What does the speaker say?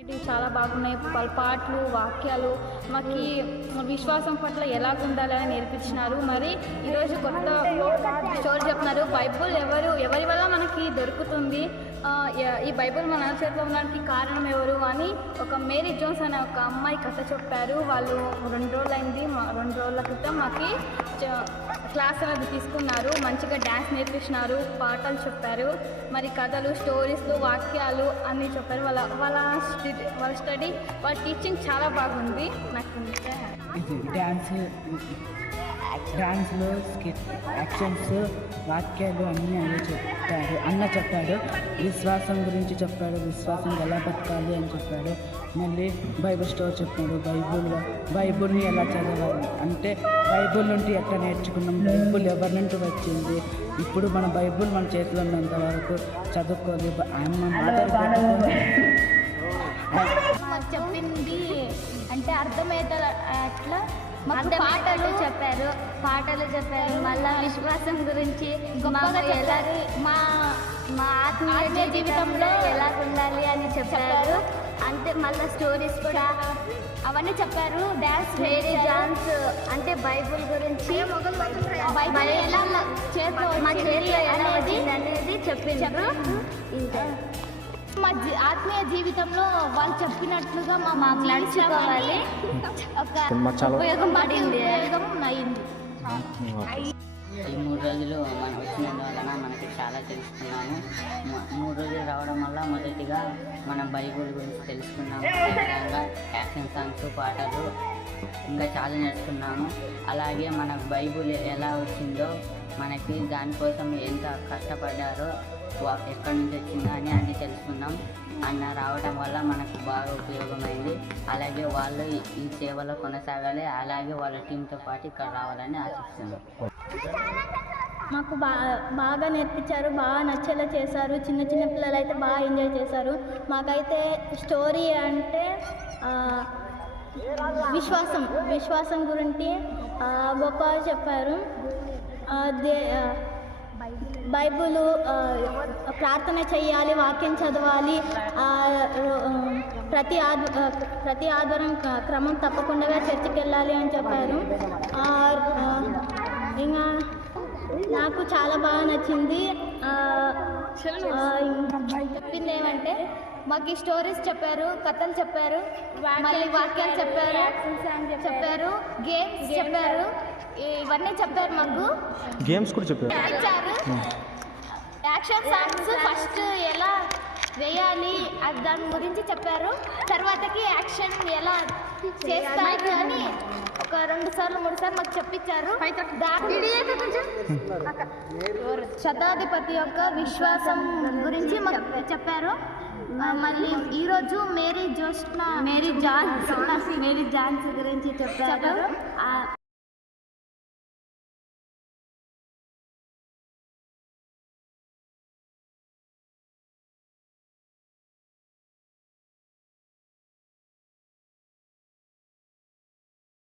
చాలా బాగున్నాయి. వాళ్ళ పాటలు, వాక్యాలు మాకు విశ్వాసం పట్ల ఎలా ఉండాలని నేర్పించినారు. మరి ఈరోజు కొత్త స్టోరీ చెప్తున్నారు. బైబుల్ ఎవరి వల్ల మనకి దొరుకుతుంది, ఈ బైబుల్ మన చేతిలో ఉండడానికి కారణం ఎవరు అని ఒక మేరీ జోన్స్ అనే ఒక అమ్మాయి కథ చెప్పారు. వాళ్ళు 2 రోజుల క్రితం మాకు క్లాస్ అనేది తీసుకున్నారు. మంచిగా డ్యాన్స్ నేర్పించినారు, పాటలు చెప్పారు, మరి కథలు, స్టోరీస్లు, వాక్యాలు అన్నీ చెప్పారు. వాళ్ళ స్టడీ, వాళ్ళ టీచింగ్ చాలా బాగుంది. నాకు డాన్స్లో యాక్షన్స్, వాక్యాలు అన్నీ చెప్పాడు. విశ్వాసం గురించి చెప్పాడు, విశ్వాసం ఎలా బతకాలి అని చెప్పాడు. మళ్ళీ బైబుల్ స్టోరీ చెప్పాడు. బైబుల్ని ఎలా చదవాలి అంటే బైబుల్ నుండి ఎట్లా నేర్చుకున్నాం, బైబుల్ ఎవరి నుండి వచ్చింది, ఇప్పుడు మన బైబుల్ మన చేతిలో ఉన్నంత వరకు చదువుకోవాలి. చెప్పింది అంటే అర్థమయ్యేట అట్లా పాటలు చెప్పారు. మళ్ళీ విశ్వాసం గురించి మా ఆత్మీయ జీవితంలో ఎలా ఉండాలి అని చెప్పారు. అంటే మళ్ళీ స్టోరీస్ కూడా అవన్నీ చెప్పారు. డాన్స్, మేరీ జాన్స్ అంటే బైబుల్ గురించి అనేది చెప్పించారు. మా ఆత్మీయ జీవితంలో వాళ్ళు చెప్పినట్లుగా మాకు నడుచుకోవాలి. ఉపయోగం పడింది, అయింది. ఈ 3 రోజులు మనం వచ్చినందువలన మనకి చాలా తెలుసుకున్నాము. 3 రోజులు రావడం వల్ల మొదటిగా మనం బైబుల్ గురించి తెలుసుకున్నాము. అదేవిధంగా యాక్షన్ సాంగ్స్, పాటలు ఇంకా చాలా నేర్చుకున్నాము. అలాగే మనకు బైబుల్ ఎలా వచ్చిందో, మనకి దానికోసం ఎంత కష్టపడ్డారో, ఎక్కడి నుంచి వచ్చిందో అని అన్నీ తెలుసుకున్నాం. అన్న రావడం వల్ల మనకు బాగా ఉపయోగమైంది. అలాగే వాళ్ళు ఈ సేవలో కొనసాగాలి, అలాగే వాళ్ళ టీంతో పాటు ఇక్కడ రావాలని ఆశిస్తున్నాం. మాకు బాగా నేర్పించారు, బాగా నచ్చేలా చేశారు. చిన్న పిల్లలు అయితే బాగా ఎంజాయ్ చేశారు. మాకైతే స్టోరీ అంటే విశ్వాసం గురించి గొప్పగా చెప్పారు. బైబుల్ ప్రార్థన చేయాలి, వాక్యం చదవాలి, ప్రతి ఆదివారం క్రమం తప్పకుండా చర్చికి వెళ్ళాలి అని చెప్పారు. ఇంకా నాకు చాలా బాగా నచ్చింది. చెప్పింది ఏమంటే మాకు ఈ స్టోరీస్ చెప్పారు, కథలు చెప్పారు, మళ్ళీ వాక్యాలు చెప్పారు, గేమ్స్ చెప్పారు, ఇవన్నీ చెప్పారు. మాకు గేమ్స్ కూడా చెప్పారు. యాక్షన్ సాంగ్స్ ఫస్ట్ ఎలా వేయాలి దాని గురించి చెప్పారు. తర్వాతకి యాక్షన్ ఎలా చేస్తారు అని ఒక 2 సార్లు 3 సార్లు మాకు చెప్పించారు. శతాధిపతి యొక్క విశ్వాసం గురించి మాకు చెప్పారు. మళ్ళీ ఈరోజు మేరీ జాన్స్ గురించి చెప్పారు.